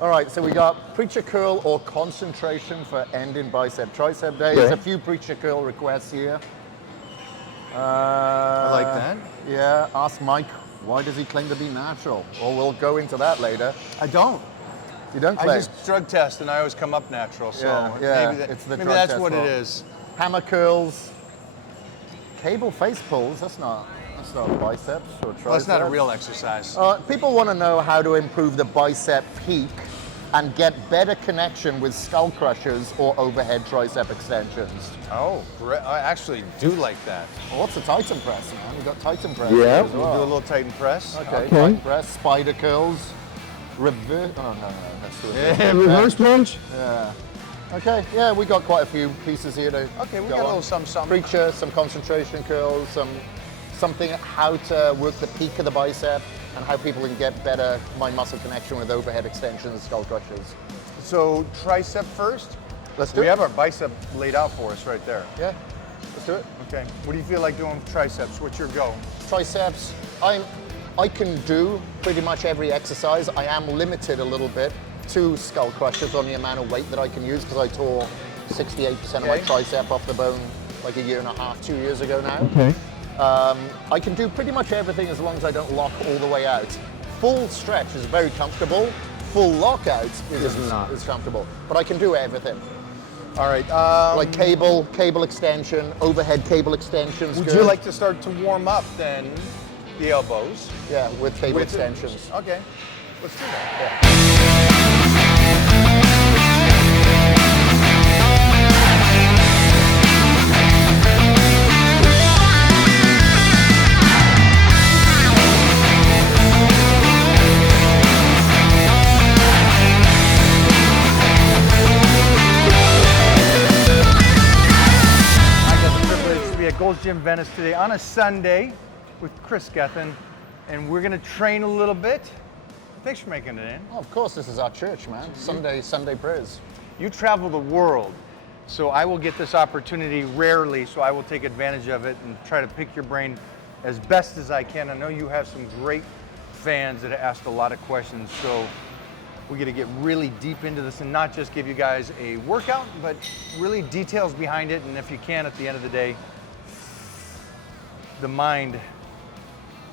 All right, so we got preacher curl or concentration for ending bicep tricep day. There's a few preacher curl requests here. I like that. Yeah, ask Mike, why does he claim to be natural? Or we'll go into that later. I don't. You don't claim? I just drug test and I always come up natural, so maybe, it's the maybe drug that's test what fault. it is. Hammer curls, cable face pulls, that's not biceps or triceps. Well, that's not a real exercise. People want to know how to improve the bicep peak and get better connection with skull crushers or overhead tricep extensions. Oh, I actually do like that. Oh, what's a Titan press, man? We've got Titan press. Yeah. As We'll well. do a little Titan press. Okay, Titan press, spider curls, reverse. Oh, no, that's too Reverse punch? Yeah. Okay, yeah, we got quite a few pieces here to Okay, we go got a on. little something. Preacher, some concentration curls, something how to work the peak of the bicep and how people can get better mind-muscle connection with overhead extensions and skull crushers. So tricep first? Let's do We it. have our bicep laid out for us right there. Yeah, let's do it. Okay, what do you feel like doing with triceps? What's your go? Triceps, I can do pretty much every exercise. I am limited a little bit to skull crushers on the amount of weight that I can use because I tore 68% of my tricep off the bone like a year and a half, 2 years ago now. Okay. I can do pretty much everything as long as I don't lock all the way out. Full stretch is very comfortable. Full lockout is comfortable, but I can do everything. All right. Like cable extension, overhead cable extensions. Would you like to start to warm up then the elbows? Yeah, with cable extensions. Okay, let's do that. Yeah. At Gold's Gym Venice today on a Sunday with Kris Gethin, and we're gonna train a little bit. Thanks for making it in. Oh, of course, this is our church, man. Sunday prayers. You travel the world, so I will get this opportunity rarely, so I will take advantage of it and try to pick your brain as best as I can. I know you have some great fans that asked a lot of questions, so we're gonna get really deep into this and not just give you guys a workout, but really details behind it, and if you can, at the end of the day, the mind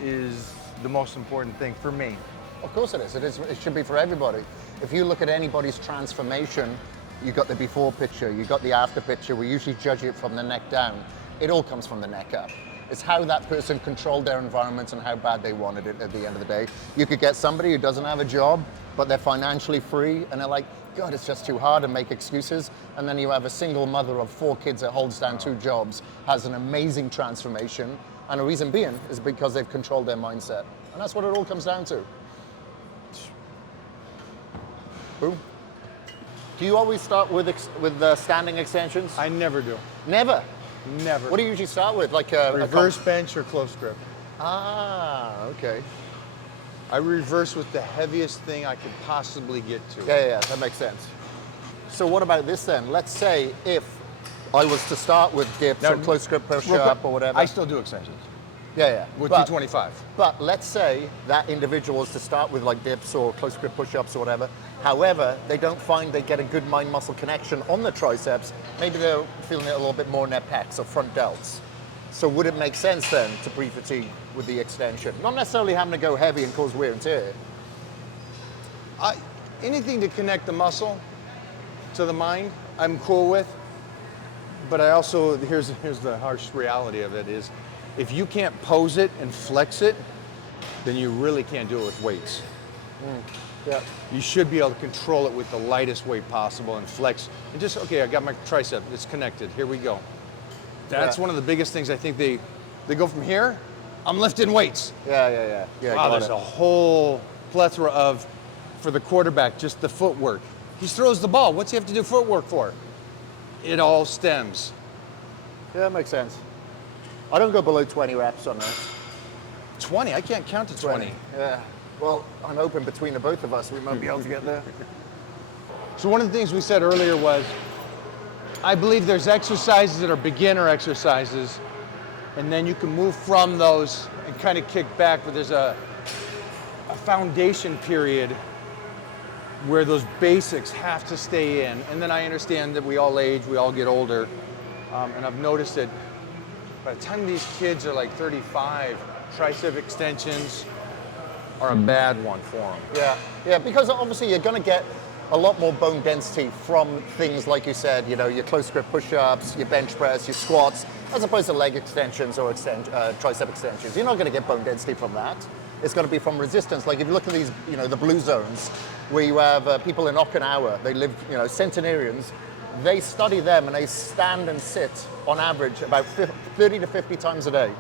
is the most important thing for me. Of course it is. It should be for everybody. If you look at anybody's transformation, you got the before picture, you got the after picture. We usually judge it from the neck down. It all comes from the neck up. It's how that person controlled their environment and how bad they wanted it at the end of the day. You could get somebody who doesn't have a job, but they're financially free, and they're like, God, it's just too hard, and make excuses. And then you have a single mother of 4 kids that holds down 2 jobs, has an amazing transformation, and the reason being is because they've controlled their mindset. And that's what it all comes down to. Boom. Do you always start with standing extensions? I never do. Never? Never. What do you usually start with? Like a reverse bench or close grip? Ah, okay. I reverse with the heaviest thing I could possibly get to. Yeah, that makes sense. So what about this then? Let's say if I was to start with dips or close grip push-up or whatever. I still do extensions. Yeah. With 225. But let's say that individual was to start with like dips or close grip push-ups or whatever. However, they don't find they get a good mind-muscle connection on the triceps. Maybe they're feeling it a little bit more in their pecs or front delts. So would it make sense then to pre-fatigue with the extension? Not necessarily having to go heavy and cause wear and tear. Anything to connect the muscle to the mind, I'm cool with. But I also, here's the harsh reality of it is, if you can't pose it and flex it, then you really can't do it with weights. Yeah. You should be able to control it with the lightest weight possible and flex. And just, okay, I got my tricep, it's connected, here we go. That's one of the biggest things. I think they go from here, I'm lifting weights. Yeah. Wow, there's a whole plethora of, for the quarterback, just the footwork. He throws the ball, what's he have to do footwork for? It all stems. Yeah, that makes sense. I don't go below 20 reps on this. 20, I can't count to 20. Yeah. Well, I'm hoping between the both of us, we might be able to get there. So one of the things we said earlier was, I believe there's exercises that are beginner exercises, and then you can move from those and kind of kick back, but there's a foundation period where those basics have to stay in. And then I understand that we all age, we all get older. And I've noticed that by the time these kids are like 35, tricep extensions are a bad one for them. Yeah, because obviously you're going to get a lot more bone density from things like you said, you know, your close grip push-ups, your bench press, your squats, as opposed to leg extensions or tricep extensions. You're not going to get bone density from that. It's going to be from resistance. Like if you look at these, you know, the blue zones, where you have people in Okinawa, they live, you know, centenarians, they study them and they stand and sit on average about 30 to 50 times a day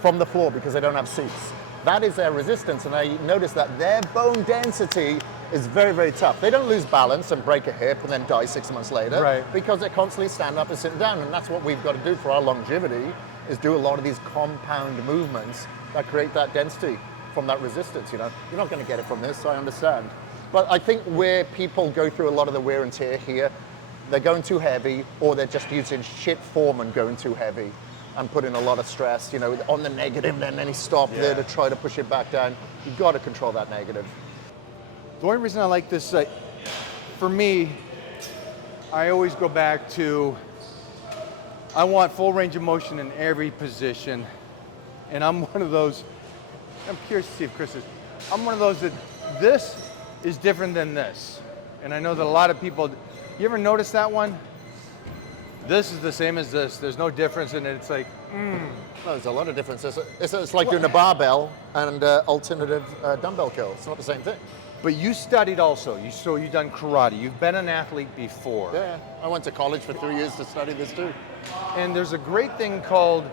from the floor because they don't have seats. That is their resistance, and they notice that their bone density is very, very tough. They don't lose balance and break a hip and then die 6 months later, right, because they constantly stand up and sit down, and that's what we've got to do for our longevity, is do a lot of these compound movements that create that density from that resistance. You know, you're not going to get it from this, I understand. But I think where people go through a lot of the wear and tear here, they're going too heavy, or they're just using shit form and going too heavy and putting a lot of stress, you know, on the negative, and then any stop there to try to push it back down. You've got to control that negative. The only reason I like this, for me, I always go back to, I want full range of motion in every position. And I'm one of those, I'm curious to see if Kris is, I'm one of those that this is different than this. And I know that a lot of people, you ever notice that one? This is the same as this. There's no difference in it. It's like, No, there's a lot of differences. It's like doing a barbell and alternative dumbbell curl. It's not the same thing. but you studied also. You've done karate. You've been an athlete before. Yeah, I went to college for 3 years to study this too. And there's a great thing called,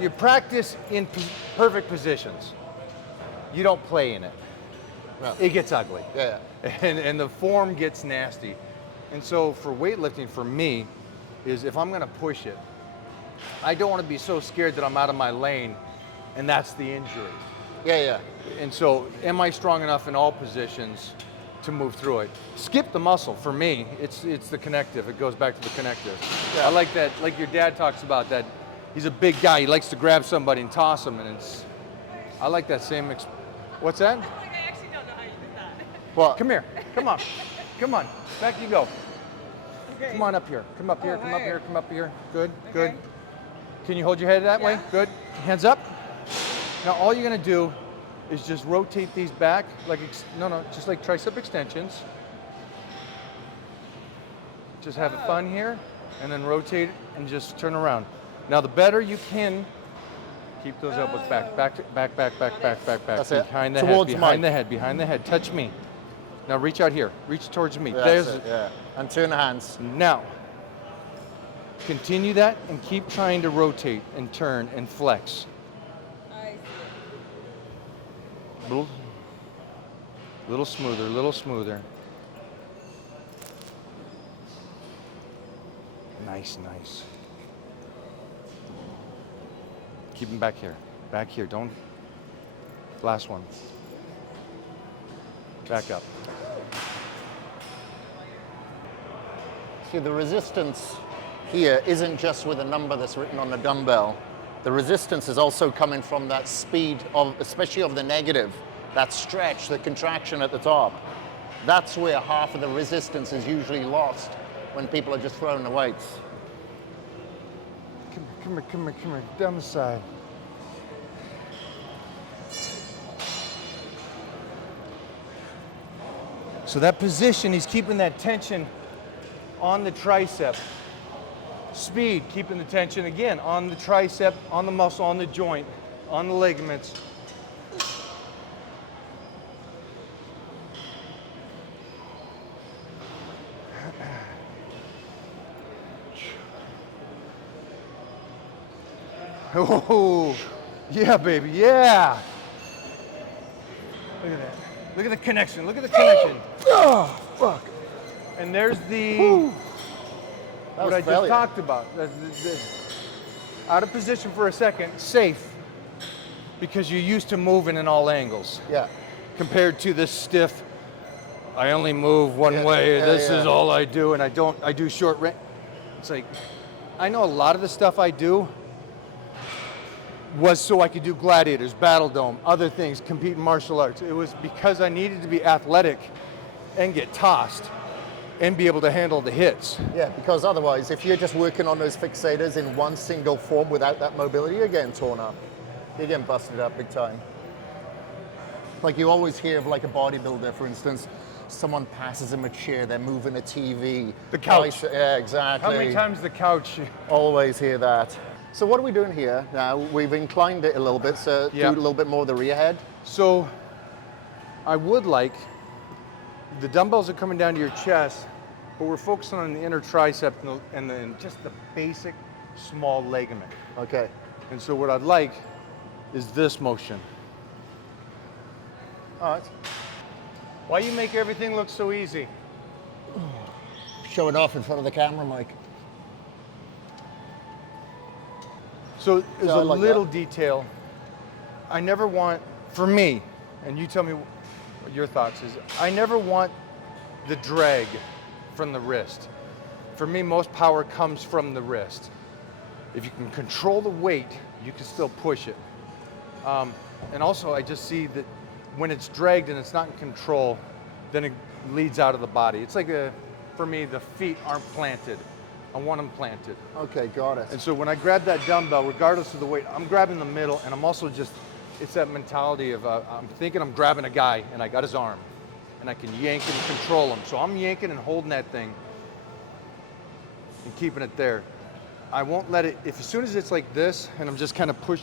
you practice in perfect positions. You don't play in it. No. It gets ugly. Yeah. And the form gets nasty. And so for weightlifting, for me, is if I'm gonna push it, I don't wanna be so scared that I'm out of my lane and that's the injury. Yeah. And so am I strong enough in all positions to move through it? Skip the muscle, for me, it's the connective. It goes back to the connective. Yeah. I like that, like your dad talks about that. He's a big guy, he likes to grab somebody and toss them, and I like that same, what's that? I actually don't know how you did that. Well, Come here, come on, back you go. Okay. Come on up here, come up here, come up higher. here, come up here. Good, Okay. good. Can you hold your head that way? Yeah. Good. Hands up. Now all you're gonna do is just rotate these back, like, just like tricep extensions. Just have fun here, and then rotate and just turn around. Now the better you can, keep those elbows back. Back. That's it. Behind the Towards head, behind the head. Touch me. Now reach out here, reach towards me. that's it, yeah. And turn the hands. Now, continue that and keep trying to rotate and turn and flex. I see. Little smoother. Nice. Keep them back here, don't, last one. Back up. See, the resistance here isn't just with a number that's written on the dumbbell. The resistance is also coming from that speed of, especially of the negative, that stretch, the contraction at the top. That's where half of the resistance is usually lost when people are just throwing the weights. Come here, down the side. So that position, he's keeping that tension on the tricep. Speed, keeping the tension again on the tricep, on the muscle, on the joint, on the ligaments. Oh, yeah, baby, yeah. Look at that. Look at the connection. Oh, fuck. And there's the, what I just talked about. Out of position for a second, safe. Because you're used to moving in all angles. Yeah. Compared to this stiff, I only move one way, this is all I do, and I do short range. It's like, I know a lot of the stuff I do was so I could do gladiators, battle dome, other things, compete in martial arts. It was because I needed to be athletic and get tossed and be able to handle the hits. Yeah, because otherwise, if you're just working on those fixators in one single form without that mobility, you're getting torn up. You're getting busted up big time. Like you always hear of like a bodybuilder, for instance, someone passes him a chair, they're moving a TV. The couch. Yeah, exactly. How many times the couch? Always hear that. So what are we doing here now? We've inclined it a little bit, so do a little bit more of the rear head. So I would like, the dumbbells are coming down to your chest, but we're focusing on the inner tricep and then just the basic small ligament. Okay. And so what I'd like is this motion. All right. Why you make everything look so easy? Show it off in front of the camera, Mike. So there's Yeah, I a like little that. detail. I never want, for me, and you tell me what your thoughts is, I never want the drag from the wrist. For me, most power comes from the wrist. If you can control the weight, you can still push it. And also, I just see that when it's dragged and it's not in control, then it leads out of the body. It's like, for me, the feet aren't planted. I want them planted. Okay, got it. And so when I grab that dumbbell, regardless of the weight, I'm grabbing the middle, and I'm also just, it's that mentality of, I'm thinking I'm grabbing a guy, and I got his arm, and I can yank and control him. So I'm yanking and holding that thing and keeping it there. I won't let it, as soon as it's like this, and I'm just kind of push,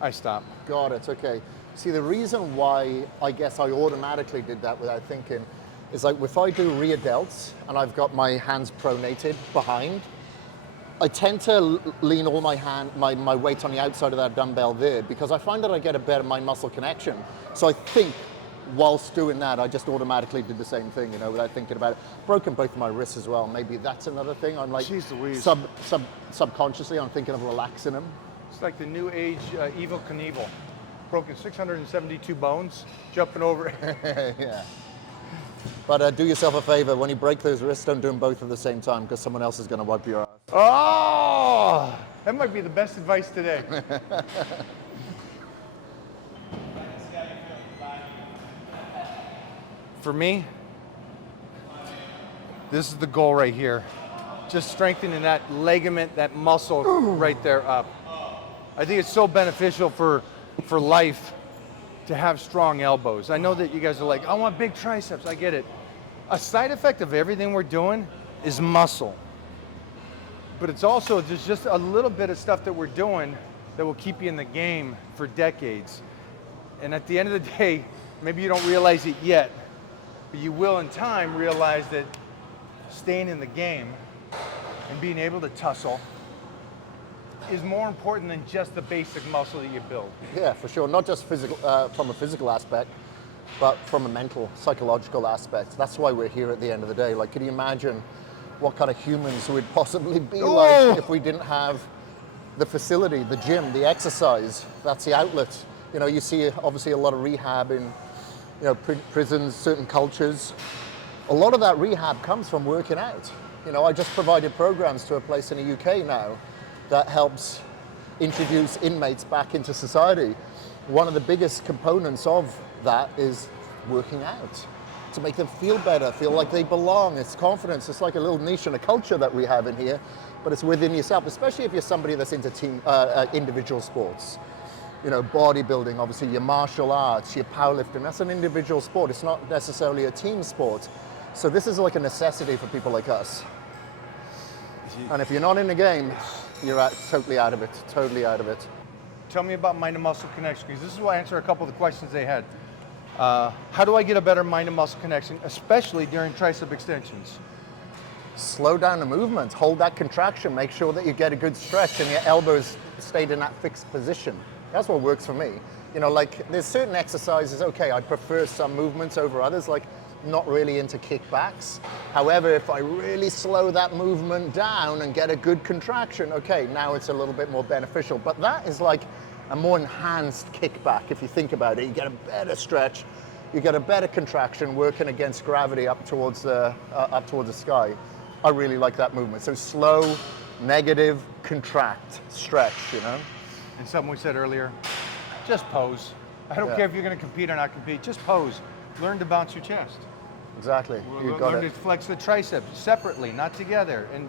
I stop. Got it, okay. See, the reason why I guess I automatically did that without thinking is like if I do rear delts and I've got my hands pronated behind, I tend to lean all my weight on the outside of that dumbbell there because I find that I get a better mind muscle connection. So I think whilst doing that, I just automatically did the same thing, you know, without thinking about it. Broken both of my wrists as well. Maybe that's another thing. I'm like, Jeez Louise. subconsciously, I'm thinking of relaxing them. It's like the new age Evil Knievel. Broken 672 bones, jumping over. Yeah. But do yourself a favor, when you break those wrists, don't do them both at the same time because someone else is going to wipe your ass. Oh, that might be the best advice today. For me, this is the goal right here. Just strengthening that ligament, that muscle right there up. I think it's so beneficial for life to have strong elbows. I know that you guys are like, I want big triceps, I get it. A side effect of everything we're doing is muscle. But it's also, there's just a little bit of stuff that we're doing that will keep you in the game for decades. And at the end of the day, maybe you don't realize it yet, but you will in time realize that staying in the game and being able to tussle is more important than just the basic muscle that you build. Yeah, for sure. Not just physical, from a physical aspect, but from a mental, psychological aspect. That's why we're here at the end of the day. Like, can you imagine what kind of humans we'd possibly be like if we didn't have the facility, the gym, the exercise? That's the outlet. You know, you see obviously a lot of rehab in, you know, prisons, certain cultures. A lot of that rehab comes from working out. You know, I just provided programs to a place in the UK now that helps introduce inmates back into society. One of the biggest components of that is working out to make them feel better, feel like they belong. It's confidence. It's like a little niche and a culture that we have in here, but it's within yourself, especially if you're somebody that's into individual sports. You know, bodybuilding, obviously your martial arts, your powerlifting, that's an individual sport. It's not necessarily a team sport. So this is like a necessity for people like us. And if you're not in the game, you're totally out of it, totally out of it. Tell me about mind and muscle connection, because this is what I answer a couple of the questions they had. How do I get a better mind and muscle connection, especially during tricep extensions? Slow down the movement, hold that contraction, make sure that you get a good stretch and your elbows stayed in that fixed position. That's what works for me. You know, like there's certain exercises, okay, I prefer some movements over others, like not really into kickbacks. However, if I really slow that movement down and get a good contraction, okay, now it's a little bit more beneficial. But that is like a more enhanced kickback if you think about it. You get a better stretch, you get a better contraction working against gravity up towards the sky. I really like that movement. So slow, negative, contract, stretch, you know? And something we said earlier, just pose. I don't care if you're gonna compete or not compete, just pose. Learn to bounce your chest. Exactly. You got Learn it. to flex the triceps separately, not together, and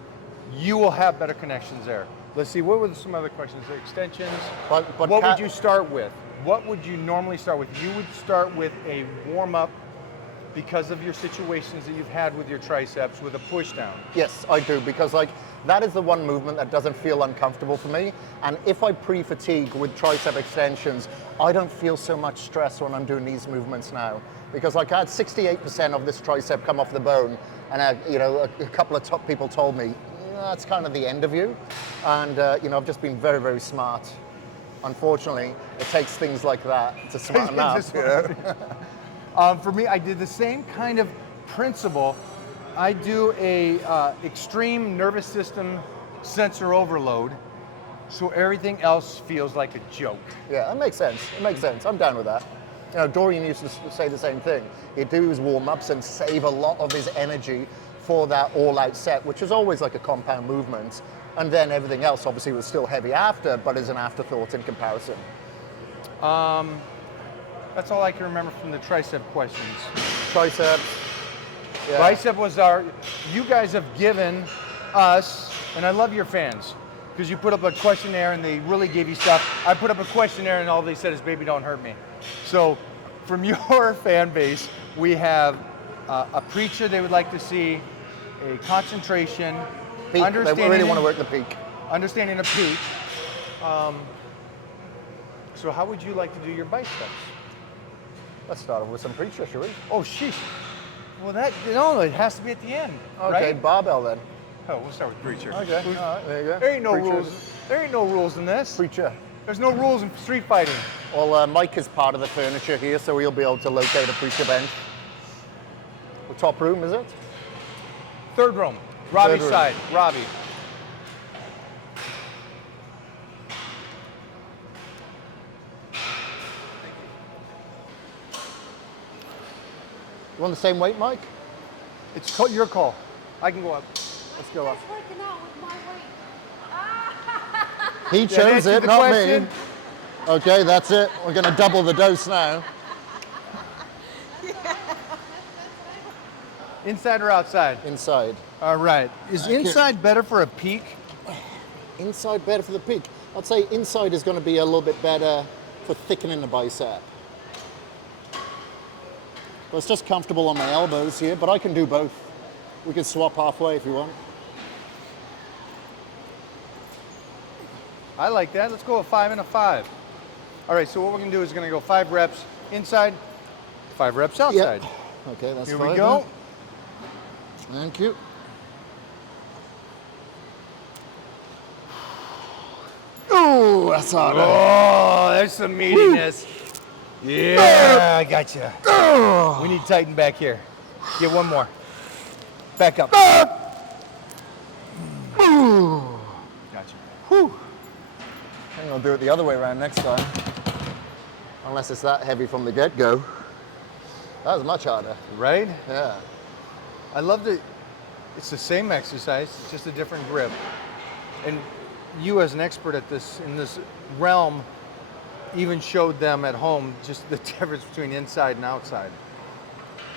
you will have better connections there. Let's see, what were some other questions? Extensions. But What would you start with? What would you normally start with? You would start with a warm-up because of your situations that you've had with your triceps with a push down. Yes, I do, because like that is the one movement that doesn't feel uncomfortable for me. And if I pre-fatigue with tricep extensions, I don't feel so much stress when I'm doing these movements now. Because like I had 68% of this tricep come off the bone, and you know, a couple of top people told me, that's kind of the end of you. And you know, I've just been very, very smart. Unfortunately, it takes things like that to smarten up. For me, I did the same kind of principle. I do a extreme nervous system sensor overload, so everything else feels like a joke. Yeah, it makes sense. It makes sense. I'm down with that. You know, Dorian used to say the same thing. He'd do his warm-ups and save a lot of his energy for that all-out set, which is always like a compound movement. And then everything else obviously was still heavy after, but is an afterthought in comparison. That's all I can remember from the tricep questions. Triceps. Yeah. Bicep was you guys have given us, and I love your fans, because you put up a questionnaire and they really gave you stuff. I put up a questionnaire and all they said is, baby, don't hurt me. So from your fan base, we have a preacher they would like to see, a concentration, Peak. They really want to work the peak. Understanding the peak. So how would you like to do your biceps? Let's start off with some preacher, shall we? Oh, sheesh. Well, it has to be at the end, Okay, right? barbell then. Oh, we'll start with preacher. Okay, all right, there you go. There ain't no Preacher. rules. There ain't no rules in this. Preacher. There's no rules in street fighting. Well, Mike is part of the furniture here, so he'll be able to locate a preacher bench. The top room, is it? Third room, Robbie's room. side. Robbie. You want the same weight, Mike? It's your call. I can go up. Let's go up. Just working out with my weight. He chose answer it, the not question? me. Okay, that's it. We're going to double the dose now. Inside or outside? Inside. All right. Is inside better for a peak? Inside better for the peak. I'd say inside is going to be a little bit better for thickening the bicep. Well, it's just comfortable on my elbows here, but I can do both. We can swap halfway if you want. I like that. Let's go a 5 and a 5. All right, so what we're gonna do is gonna go 5 reps inside, 5 reps outside. Okay, that's Here fine. we go. Thank you. Oh, that's hard. Oh, there's some meatiness. Yeah, I got you. We need to tighten back here. Get one more. Back up. Gotcha. Whew. I think I'll do it the other way around next time. Unless it's that heavy from the get-go. That was much harder. Right? Yeah. I love that it's the same exercise, it's just a different grip. And you as an expert at this, in this realm, even showed them at home just the difference between inside and outside.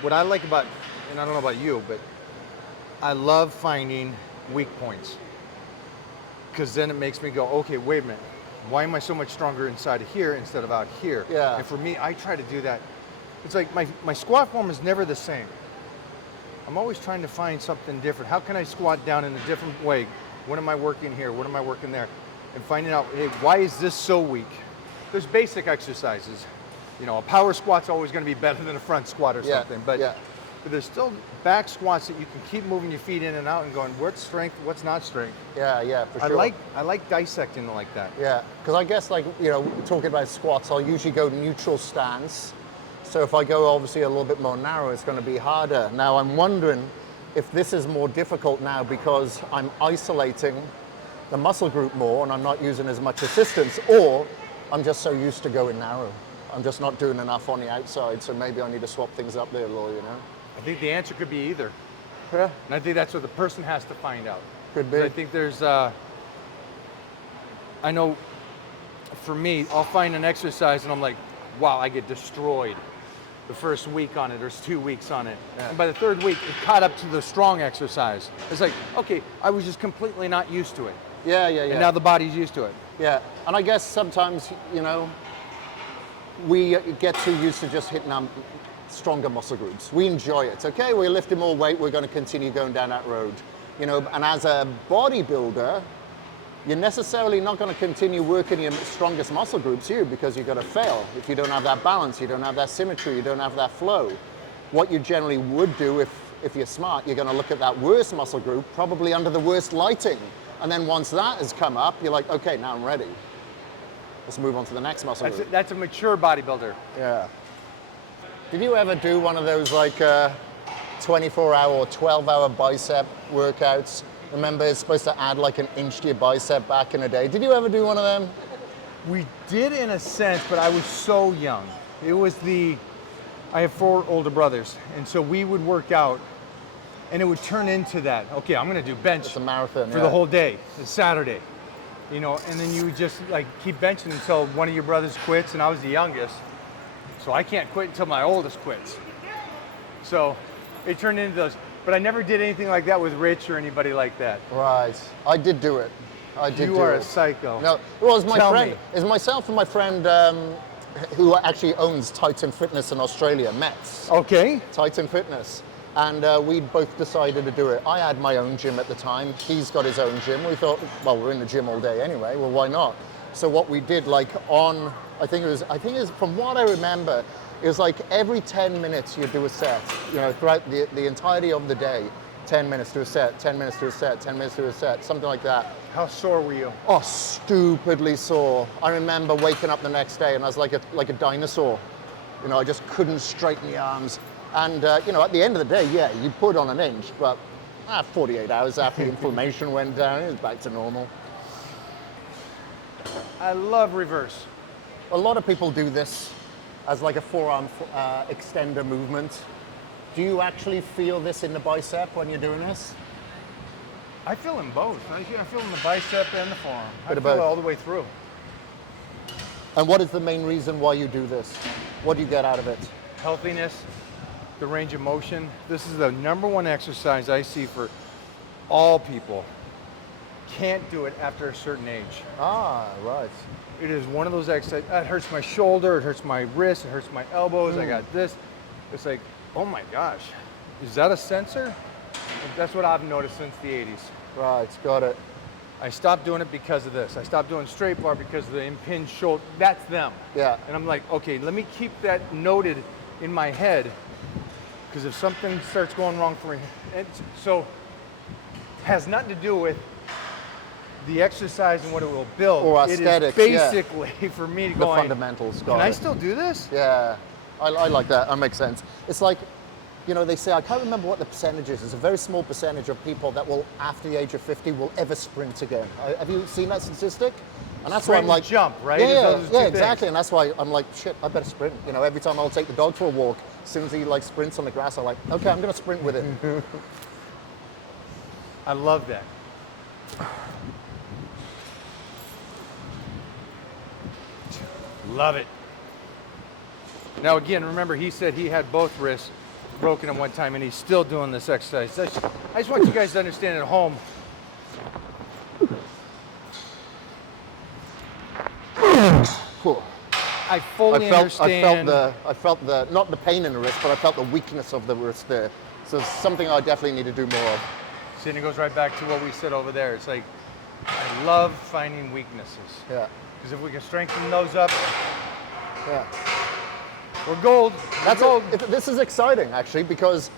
What I like about, and I don't know about you, but I love finding weak points. Because then it makes me go, okay, wait a minute. Why am I so much stronger inside of here instead of out here? Yeah. And for me, I try to do that. It's like my squat form is never the same. I'm always trying to find something different. How can I squat down in a different way? What am I working here? What am I working there? And finding out, hey, why is this so weak? There's basic exercises. You know, a power squat's always going to be better than a front squat or something. But there's still back squats that you can keep moving your feet in and out and going, what's strength, what's not strength? Yeah, for sure. I like dissecting like that. Yeah, because I guess like, you know, talking about squats, I'll usually go neutral stance. So if I go obviously a little bit more narrow, it's going to be harder. Now I'm wondering if this is more difficult now because I'm isolating the muscle group more and I'm not using as much assistance, or I'm just so used to going narrow. I'm just not doing enough on the outside, so maybe I need to swap things up there a little, you know? I think the answer could be either. Yeah, And I think that's what the person has to find out. could be. I think there's, I know for me, I'll find an exercise and I'm like, wow, I get destroyed. the first week on it or 2 weeks on it. Yeah. And by the third week, it caught up to the strong exercise. It's like, okay, I was just completely not used to it. Yeah. And now the body's used to it. Yeah, and I guess sometimes, you know, we get too used to just hitting our stronger muscle groups. We enjoy it. Okay, we're lifting more weight, we're going to continue going down that road. You know, and as a bodybuilder, you're necessarily not going to continue working your strongest muscle groups here because you're going to fail. If you don't have that balance, you don't have that symmetry, you don't have that flow. What you generally would do if you're smart, you're going to look at that worst muscle group, probably under the worst lighting. And then once that has come up, you're like, okay, now I'm ready. Let's move on to the next muscle group. That's a mature bodybuilder. Yeah. Did you ever do one of those like 24-hour or 12-hour bicep workouts? Remember, it's supposed to add like an inch to your bicep back in the day. Did you ever do one of them? We did in a sense, but I was so young. It was I have 4 older brothers, and so we would work out, and it would turn into that. Okay, I'm gonna do bench. It's a marathon for the whole day. It's Saturday, you know, and then you would just like keep benching until one of your brothers quits, and I was the youngest, so I can't quit until my oldest quits. So it turned into those. But I never did anything like that with Rich or anybody like that. Right. I did do it. You are a psycho. No, well, it was my Tell friend. me. It was myself and my friend who actually owns Titan Fitness in Australia, Mets. Okay. Titan Fitness. And we both decided to do it. I had my own gym at the time. He's got his own gym. We thought, well, we're in the gym all day anyway. Well, why not? So what we did, like I think it was from what I remember, it was like every 10 minutes you do a set, you know, throughout the entirety of the day. 10 minutes to a set, 10 minutes to a set, 10 minutes to a set, something like that. How sore were you? Oh, stupidly sore. I remember waking up the next day and I was like a dinosaur. You know, I just couldn't straighten the arms. And, you know, at the end of the day, yeah, you put on an inch, but 48 hours after the inflammation went down, it was back to normal. I love reverse. A lot of people do this as like a forearm extender movement. Do you actually feel this in the bicep when you're doing this? I feel in both. I feel in the bicep and the forearm. I Bit of feel it both. all the way through. And what is the main reason why you do this? What do you get out of it? Healthiness, the range of motion. This is the #1 exercise I see for all people. Can't do it after a certain age. Ah, right. It is one of those exercises. It hurts my shoulder, it hurts my wrist, it hurts my elbows. I got this. It's like, oh my gosh, is that a sensor? That's what I've noticed since the 80s. Right, got it. I stopped doing it because of this. I stopped doing straight bar because of the impinged shoulder. That's them. Yeah. And I'm like, okay, let me keep that noted in my head, because if something starts going wrong for me, so has nothing to do with the exercise and what it will build. Or aesthetics, it is basically for me to The go, fundamentals, got can I it. still do this? Yeah, I like that. That makes sense. It's like, you know, they say, I can't remember what the percentage is. It's a very small percentage of people that will, after the age of 50, will ever sprint again. Have you seen that statistic? And that's why I'm Sprint like, and jump, right? Yeah, Those are two exactly. things. And that's why I'm like, shit, I better sprint. You know, every time I'll take the dog for a walk, as soon as he like sprints on the grass, I'm like, okay, I'm gonna sprint with it. I love that. Love it. Now again, remember he said he had both wrists broken at one time and he's still doing this exercise. I just want you guys to understand at home. Whew. I fully understand. I felt the, not the pain in the wrist, but I felt the weakness of the wrist there. So it's something I definitely need to do more of. See, and it goes right back to what we said over there. It's like, I love finding weaknesses. Yeah. Because if we can strengthen those up, Yeah. we're gold. That's all. This is exciting actually, because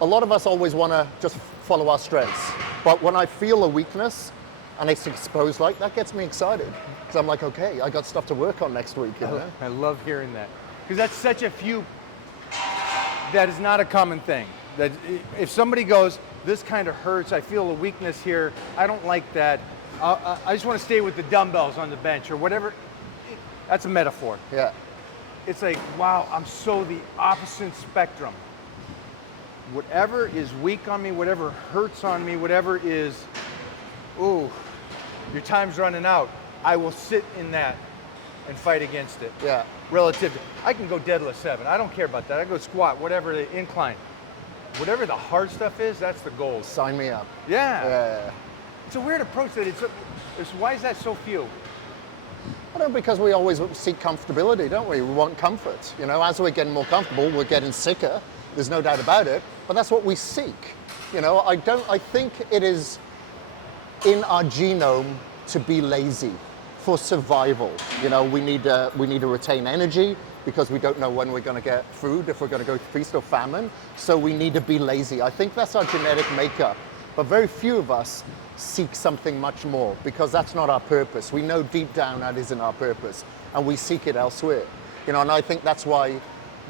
a lot of us always want to just follow our strengths. But when I feel a weakness and it's exposed, like that gets me excited. Because I'm like, okay, I got stuff to work on next week. You know? I love hearing that. Because that's such a few, that is not a common thing. That if somebody goes, this kind of hurts, I feel a weakness here, I don't like that, I just want to stay with the dumbbells on the bench or whatever, that's a metaphor. Yeah. It's like, wow, I'm so the opposite spectrum. Whatever is weak on me, whatever hurts on me, whatever is, ooh, your time's running out, I will sit in that and fight against it. Yeah. relative to, I can go deadlift 7. I don't care about that. I go squat, whatever the incline. Whatever the hard stuff is, that's the goal. Sign me up. Yeah. Yeah. It's a weird approach that why is that so few? I don't know, because we always seek comfortability, don't we? We want comfort. You know, as we're getting more comfortable, we're getting sicker. There's no doubt about it. But that's what we seek. You know, I think it is in our genome to be lazy for survival. You know, we need to retain energy because we don't know when we're going to get food, if we're going to go feast or famine. So we need to be lazy. I think that's our genetic makeup. But very few of us seek something much more because that's not our purpose. We know deep down that isn't our purpose and we seek it elsewhere. You know, and I think that's why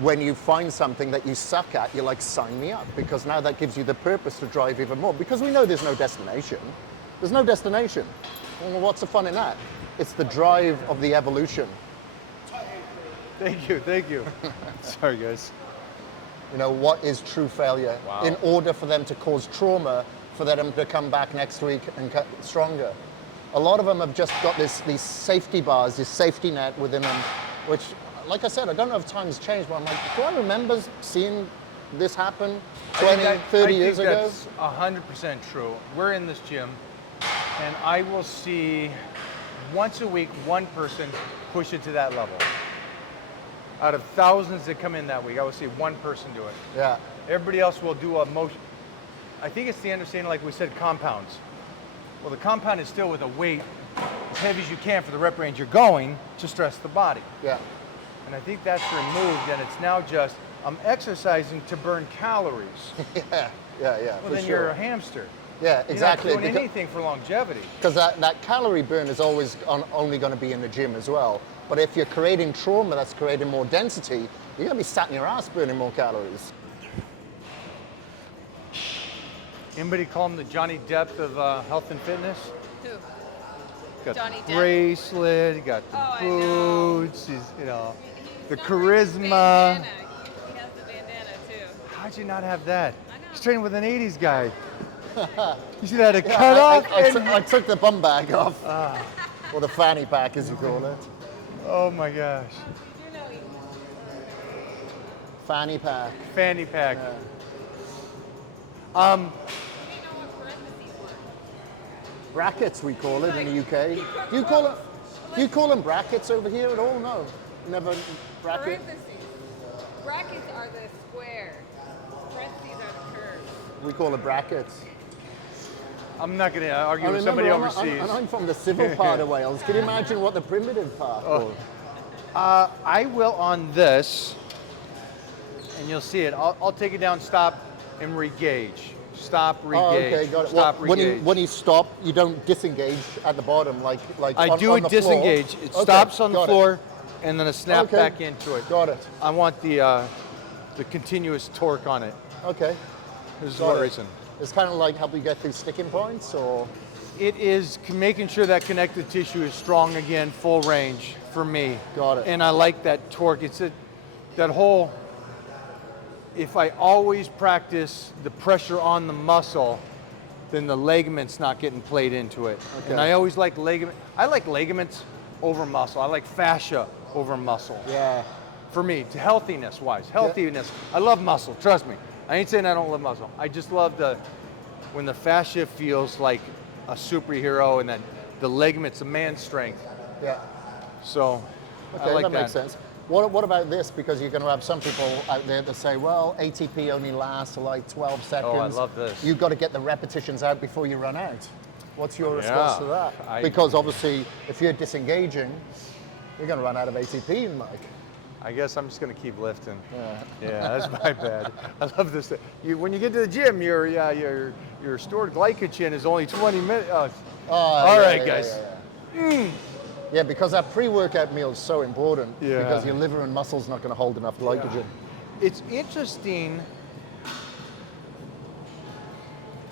when you find something that you suck at, you're like, sign me up, because now that gives you the purpose to drive even more, because we know there's no destination. There's no destination. Well, what's the fun in that? It's the drive of the evolution. Thank you. Sorry, guys. You know, what is true failure? Wow. In order for them to cause trauma, for them to come back next week and get stronger. A lot of them have just got these safety bars, this safety net within them, which, like I said, I don't know if times changed, but I'm like, do I remember seeing this happen 20, 30 years ago? That's 100% true. We're in this gym, and I will see once a week one person push it to that level. Out of thousands that come in that week, I will see one person do it. Yeah. Everybody else will do a motion. I think it's the understanding, like we said, compounds. Well, the compound is still with a weight as heavy as you can for the rep range you're going to stress the body. Yeah. And I think that's removed, and it's now just, I'm exercising to burn calories. Yeah. Well, for then sure. you're a hamster. Yeah, exactly. You're not doing anything for longevity. Because that calorie burn is always only going to be in the gym as well. But if you're creating trauma that's creating more density, you're going to be sat in your ass burning more calories. Anybody call him the Johnny Depp of health and fitness? Who? Got Johnny the Depp? bracelet, he got the Oh, I know. boots, he's, He's the not wearing the charisma. bandana. He has the bandana too. How'd you not have that? I know. He's training with an 80s guy. You should have had a cut off. I took the bum bag off. Or the fanny pack, as you call it. Oh my gosh. You know he. Fanny pack. Fanny pack. Yeah. You know what parentheses were. Brackets, we call it in the UK. Like- Do you call them brackets over here at all? No. Never bracket? Parentheses. Brackets are the squares. Parentheses are the curves. We call it brackets. I'm not going to argue I with remember somebody overseas. I'm from the civil part of Wales. Can you imagine what the primitive part was? I will on this, and you'll see it. I'll take it down, stop, and re-gauge. Stop, re-gauge. Oh, okay, got it. Stop, Well, re-gauge. when you stop, you don't disengage at the bottom like I on, do on it the floor. disengage. It Okay, stops on the got it. floor, and then a snap Okay. back into it. Got it. I want the continuous torque on it. Okay. This is Got what it. racing. It's kind of like help you get through sticking points, or It is making sure that connective tissue is strong again, full range for me. Got it. And I like that torque. It's that whole, if I always practice the pressure on the muscle, then the ligament's not getting played into it. Okay. And I always like ligament. I like ligaments over muscle. I like fascia over muscle. yeah. For me, to healthiness wise, healthiness. I love muscle, trust me. I ain't saying I don't love muscle. I just love when the fascia feels like a superhero and then the ligaments, a man's strength. Yeah. So Okay, I like that makes sense. What about this? Because you're going to have some people out there that say, well, ATP only lasts like 12 seconds. Oh, I love this. You've got to get the repetitions out before you run out. What's your response Yeah, to that? I- Because obviously, if you're disengaging, you're going to run out of ATP, Mike. I guess I'm just gonna keep lifting. Yeah. Yeah, that's my bad. I love this. When you get to the gym, your stored glycogen is only 20 minutes. All yeah, right, yeah, guys. Yeah, because that pre-workout meal is so important. Yeah. Because your liver and muscle's not going to hold enough glycogen. It's interesting.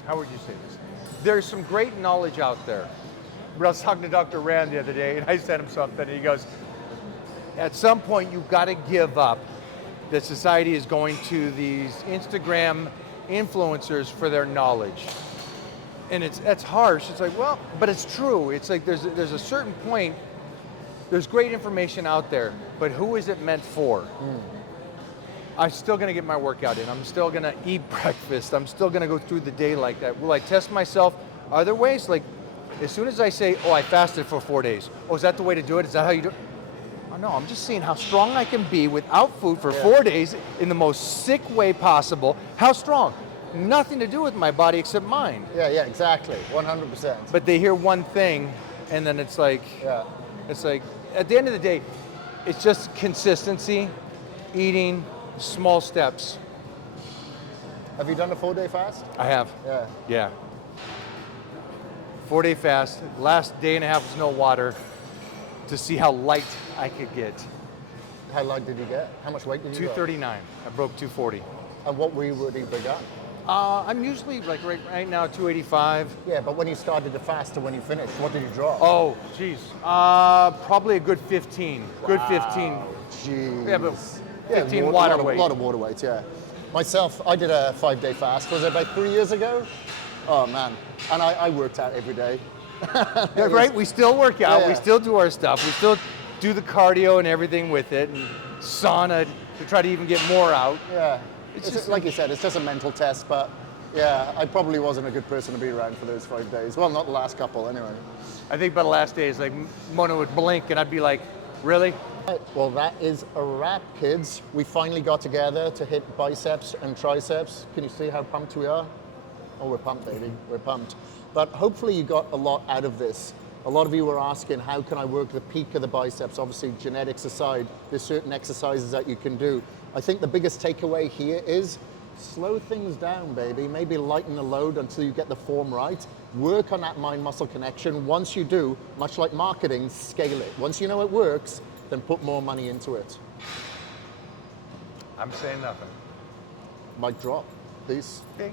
How would you say this? There's some great knowledge out there. But I was talking to Dr. Rand the other day, and I sent him something, and he goes, at some point, you've got to give up that society is going to these Instagram influencers for their knowledge. And that's harsh. It's like, well, but it's true. It's like there's a certain point there's great information out there, but who is it meant for? I'm still gonna get my workout in. I'm still gonna eat breakfast. I'm still gonna go through the day like that. Will I test myself other ways? Like, as soon as I say, oh, I fasted for 4 days. Oh, is that the way to do it? Is that how you do it? Oh, no, I'm just seeing how strong I can be without food for 4 days in the most sick way possible. How strong? Nothing to do with my body except mine. Yeah, exactly, 100%. But they hear one thing, and then it's like, it's like, at the end of the day, it's just consistency, eating, small steps. Have you done a 4-day fast? I have. Yeah. Yeah. 4-day fast. Last day and a half was no water to see how light I could get. How light did you get? How much weight did you go? 239. I broke 240. And what were you really big at? I'm usually like right now 285. Yeah, but when you started to fast and when you finished, what did you drop? Oh, geez. Probably a good 15. Good 15. Jeez. Yeah, but 15 water weight. A lot of water weight, yeah. Myself, I did a 5-day fast. Was it about 3 years ago? Oh, man. And I worked out every day. Yeah, right? We still work out. Yeah. We still do our stuff. We still do the cardio and everything with it, and sauna to try to even get more out. Yeah. It's It's just like you said, it's just a mental test, but yeah, I probably wasn't a good person to be around for those 5 days. Well, not the last couple, anyway. I think by the last day, it's like Mona would blink, and I'd be like, really? Right, well, that is a wrap, kids. We finally got together to hit biceps and triceps. Can you see how pumped we are? Oh, we're pumped, baby. We're pumped. But hopefully you got a lot out of this. A lot of you were asking, how can I work the peak of the biceps? Obviously, genetics aside, there's certain exercises that you can do. I think the biggest takeaway here is slow things down, baby. Maybe lighten the load until you get the form right. Work on that mind-muscle connection. Once you do, much like marketing, scale it. Once you know it works, then put more money into it. I'm saying nothing. Mic drop. Peace. Okay.